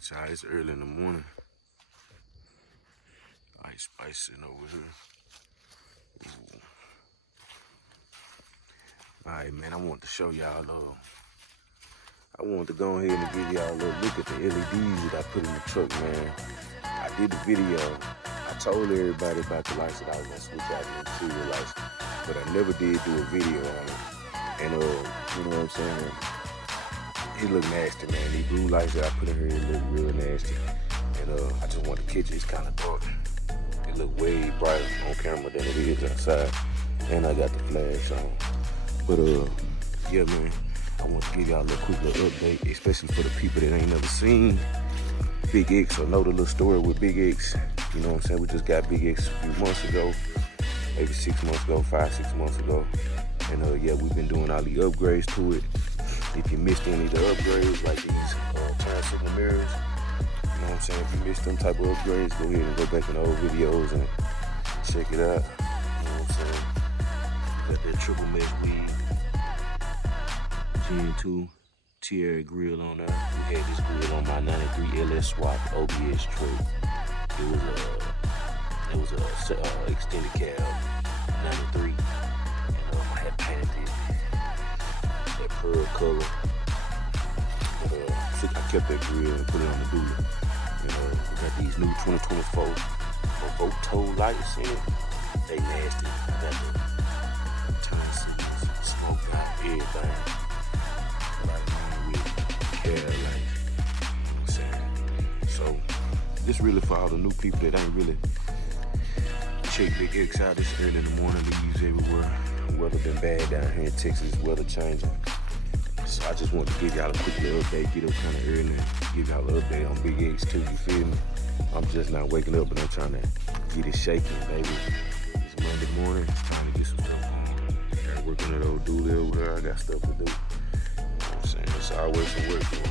Alright, y'all, it's early in the morning. Ice Spice sitting over here. Alright, man, I want to show y'all, I wanted to go ahead and give y'all a little look at the LEDs that I put in the truck, man. I did the video. I told everybody about the lights that I was gonna switch out to interior lights, but I never did do a video on it. And, you know what I'm saying? It look nasty, man. These blue lights that I put in here, it look real nasty. And I just want the kitchen, it's kind of dark. It look way brighter on camera than it is outside. And I got the flash on. But yeah, man, I want to give y'all a little quick little update, especially for the people that ain't never seen Big X or know the little story with Big X. You know what I'm saying? We just got Big X a few months ago, maybe 6 months ago, 5-6 months ago. And yeah, we've been doing all the upgrades to it. If you missed any of the upgrades, like these turn signal mirrors, you know what I'm saying? If you missed them type of upgrades, go ahead and go back in the old videos and check it out. You know what I'm saying? Got that triple mesh weed, Gen 2 Tierra grill on there. We had this grill on my 93 LS swap OBS truck. It was a extended cab 93, and I had painted it that pearl color. But I kept that grill and put it on the dually. And we got these new 2024 Vote toe lights in it. They nasty. I got the turn signals, smoke out, everything. Like with care lights. You know what I'm saying? So this really for all the new people that ain't really check Big X out. This early in the morning, leaves everywhere. Weather been bad down here in Texas, weather changing. So I just want to give y'all a quick little update, get up kind of early and give y'all an update on Big X too, you feel me? I'm just not waking up, but I'm trying to get it shaking, baby. It's Monday morning, it's time to get some stuff on. I gotta work on that old dually over there, I got stuff to do. You know what I'm saying? It's always some work for me.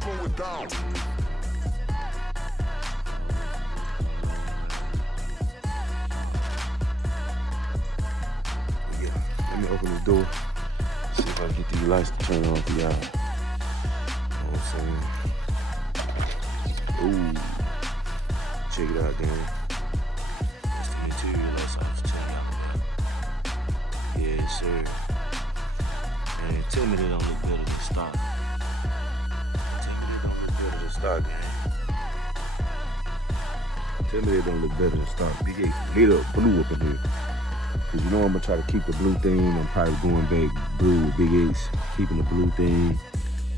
Pull it down. Yeah, let me open the door. See if I can get these lights to turn on for y'all. You know what I'm saying? Ooh. Check it out, gang. That's the interior lights I was telling y'all about. Yes, sir. Man, tell me they don't look better than stock. Tell me they don't look better than stock, gang. Tell me they don't look better than stock. Big X lit up blue up in here. Cause you know I'm gonna try to keep the blue theme. I'm probably going back blue with Big X, keeping the blue theme.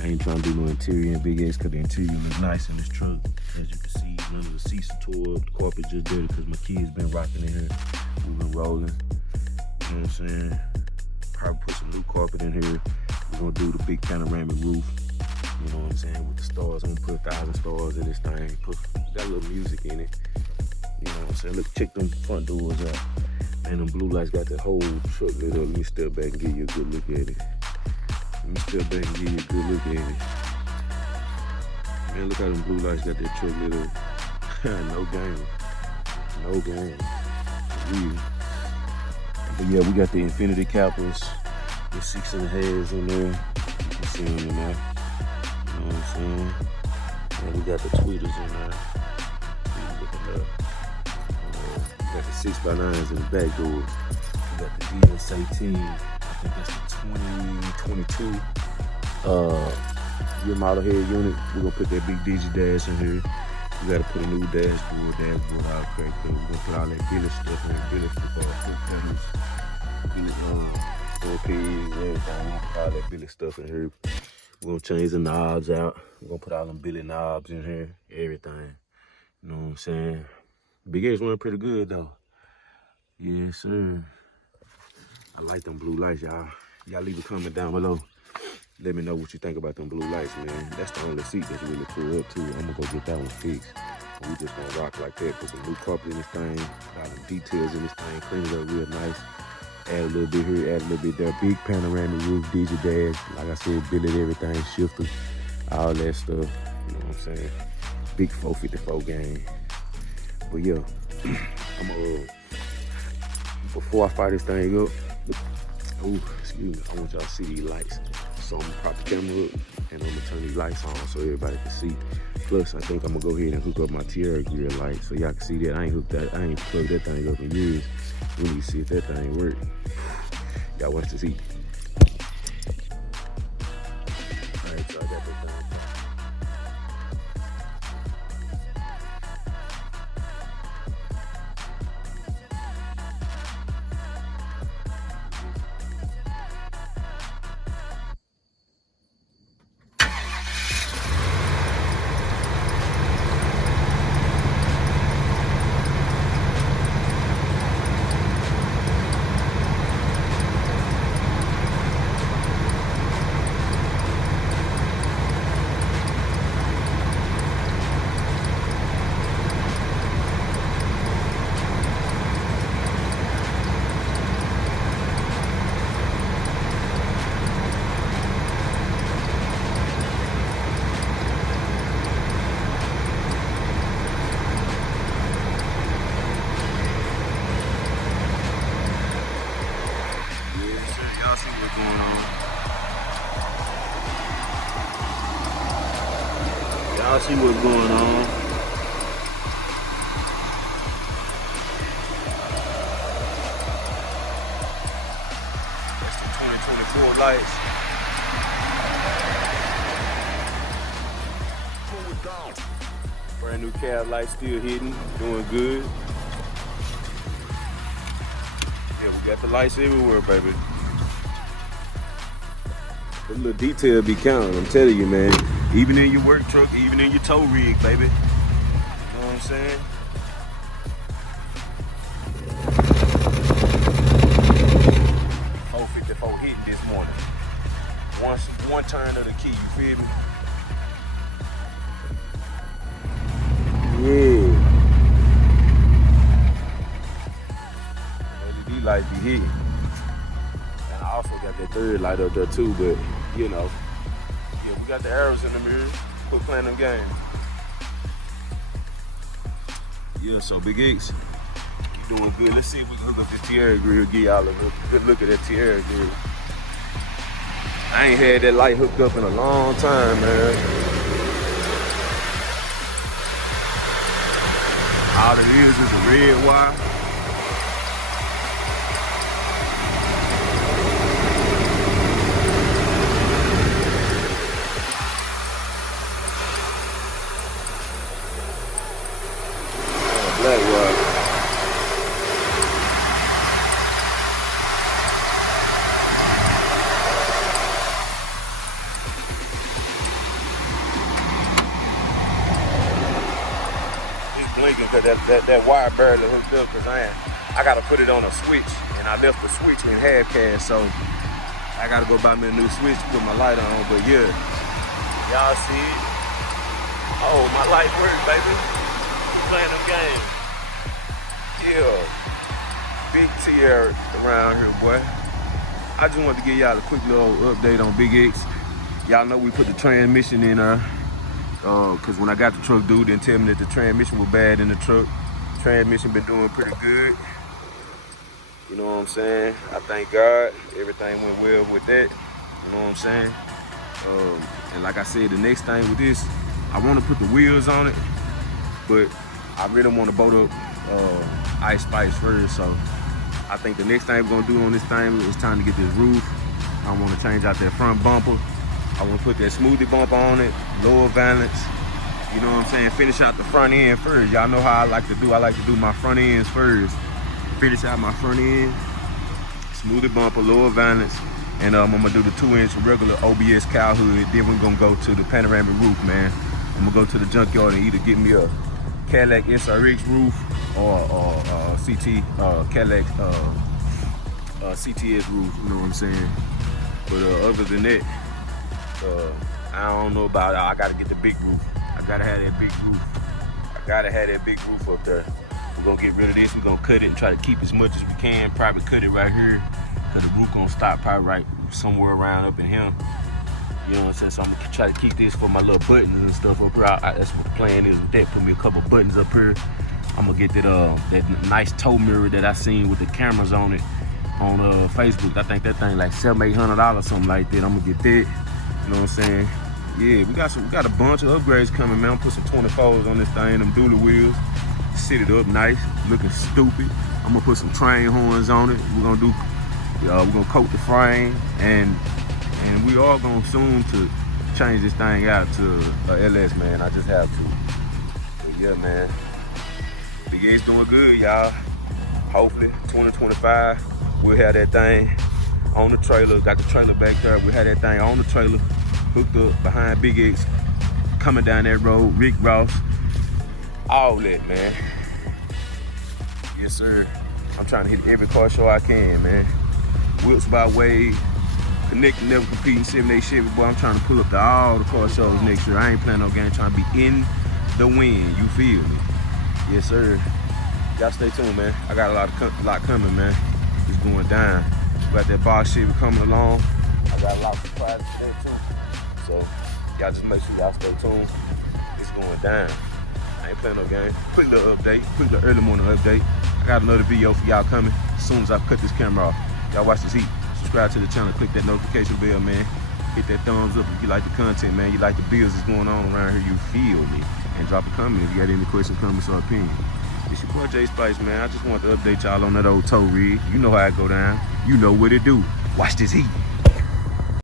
I ain't trying to do no interior in Big X because the interior looks nice in this truck. As you can see, none of the seats are tore up, the carpet just dirty because my kids been rocking in here. We've been rolling. You know what I'm saying? Probably put some new carpet in here. We're gonna do the big panoramic roof. You know what I'm saying? With the stars, I'm gonna put 1,000 stars in this thing. Got a little music in it. You know what I'm saying? Look, check them front doors out. Man, them blue lights got the whole truck lit up. Let me step back and give you a good look at it. Let me step back and give you a good look at it. Man, look how them blue lights got that truck lit up. No game. No game. Weird. But yeah, we got the infinity cappers. The 6.5s in there. You can see them in there. You know what I'm saying? And we got the tweeters in there. Got the 6x9s in the back doors. We got the DS18. I think that's the 2022 year model head unit. We're gonna put that big digi dash in here. We gotta put a new dashboard all cracked up. We're gonna put all that billet stuff in here, billet foot pedals, billet LPs, everything. We're gonna put all that billet stuff in here. We're gonna change the knobs out. We're gonna put all them billet knobs in here, everything. You know what I'm saying? Big X running pretty good though. Yes, sir. I like them blue lights, y'all. Y'all leave a comment down below. Let me know what you think about them blue lights, man. That's the only seat that's really pulled up too. I'm gonna go get that one fixed. We just gonna rock like that. Put some new carpet in this thing. Got some details in this thing. Clean it up real nice. Add a little bit here, add a little bit there. Big panoramic roof, digi dash. Like I said, billet everything, shifter, all that stuff. You know what I'm saying? Big 454 game. But yeah, I'm gonna, before I fire this thing up, oh, excuse me, I want y'all to see these lights. So I'm gonna prop the camera up and I'm gonna turn these lights on so everybody can see. Plus, I think I'm gonna go ahead and hook up my Tierra grill light so y'all can see that. I ain't plugged that thing up in years. We need to see if that thing work. Y'all watch this heat. All right, so I got that thing. Y'all see what's going on. Y'all see what's going on. That's the 2024 lights. Brand new cab lights still hitting, doing good. Yeah, we got the lights everywhere, baby. The little detail be counting, I'm telling you, man. Even in your work truck, even in your tow rig, baby. You know what I'm saying? $454 hitting this morning. One turn of the key, you feel me? Yeah. LED lights be hitting. And I also got that third light up there too, but you know, yeah, we got the arrows in the mirror. Quit playing them games. Yeah, so Big X, you doing good. Let's see if we can hook up this Tierra grill, give y'all a good look at that Tierra grill. I ain't had that light hooked up in a long time, man. All it is a red wire. Black wire. Blinking because that wire barely hooked up because I gotta put it on a switch and I left the switch in half cast, so I gotta go buy me a new switch to put my light on. But yeah, y'all see it? Oh, my light works, baby. Playing them games. Yeah, big Tierra around here, boy. I just wanted to give y'all a quick little update on Big X. Y'all know we put the transmission in cause when I got the truck, dude didn't tell me that the transmission was bad in the truck. Transmission been doing pretty good. You know what I'm saying? I thank God everything went well with that. You know what I'm saying? And like I said, the next thing with this, I want to put the wheels on it, but I really want to bolt up ice spikes first. So I think the next thing we're gonna do on this thing is time to get this roof. I want to change out that front bumper. I want to put that smoothie bumper on it, lower valance. You know what I'm saying? Finish out the front end first. Y'all know how I like to do. I like to do my front ends first. Finish out my front end, smoothie bumper, lower valance, and I'm gonna do the 2-inch regular OBS cow hood. Then we're gonna go to the panoramic roof, man. I'm gonna go to the junkyard and either get me a Cadillac SRX roof or Cadillac CTS roof. You know what I'm saying? But other than that, I don't know about it. I gotta get the big roof. I gotta have that big roof. I gotta have that big roof up there. We're gonna get rid of this. We're gonna cut it and try to keep as much as we can. Probably cut it right here, cause the roof gonna stop probably right somewhere around up in here. You know what I'm saying? So I'm gonna try to keep this for my little buttons and stuff up here. That's what the plan is with that. Put me a couple buttons up here. I'm gonna get that nice tow mirror that I seen with the cameras on it. on Facebook. I think that thing like $700-800, something like that. I'm gonna get that. You know what I'm saying? Yeah, we got a bunch of upgrades coming, man. I'm put some 24s on this thing, them dually wheels. Sit it up nice, looking stupid. I'm gonna put some train horns on it. We're gonna coat the frame, and we are gonna soon to change this thing out to a LS, man. I just have to. But yeah, man. Big X doing good, y'all. Hopefully, 2025, we'll have that thing on the trailer. Got the trailer back there. We'll have that thing on the trailer, hooked up behind Big X, coming down that road, Rick Ross. All that, man. Yes, sir. I'm trying to hit every car show I can, man. Whips by Wade, Connecting, Never Competing, 7-8 Chevy, boy. I'm trying to pull up to all the car shows next year. I ain't playing no game, trying to be in the wind. You feel me? Yes, sir. Y'all stay tuned, man. I got a lot coming, man. It's going down. Got that box Chevy coming along. I got a lot of surprises there too. So y'all just make sure y'all stay tuned. It's going down. I ain't playing no game. Quick little update, quick little early morning update. I got another video for y'all coming as soon as I cut this camera off. Y'all watch this heat. Subscribe to the channel, click that notification bell, man. Hit that thumbs up if you like the content, man. You like the bills that's going on around here, you feel me. And drop a comment if you got any questions, comments, or opinions. It's your boy J Spikes, man. I just want to update y'all on that old tow rig. You know how it go down. You know what it do. Watch this heat.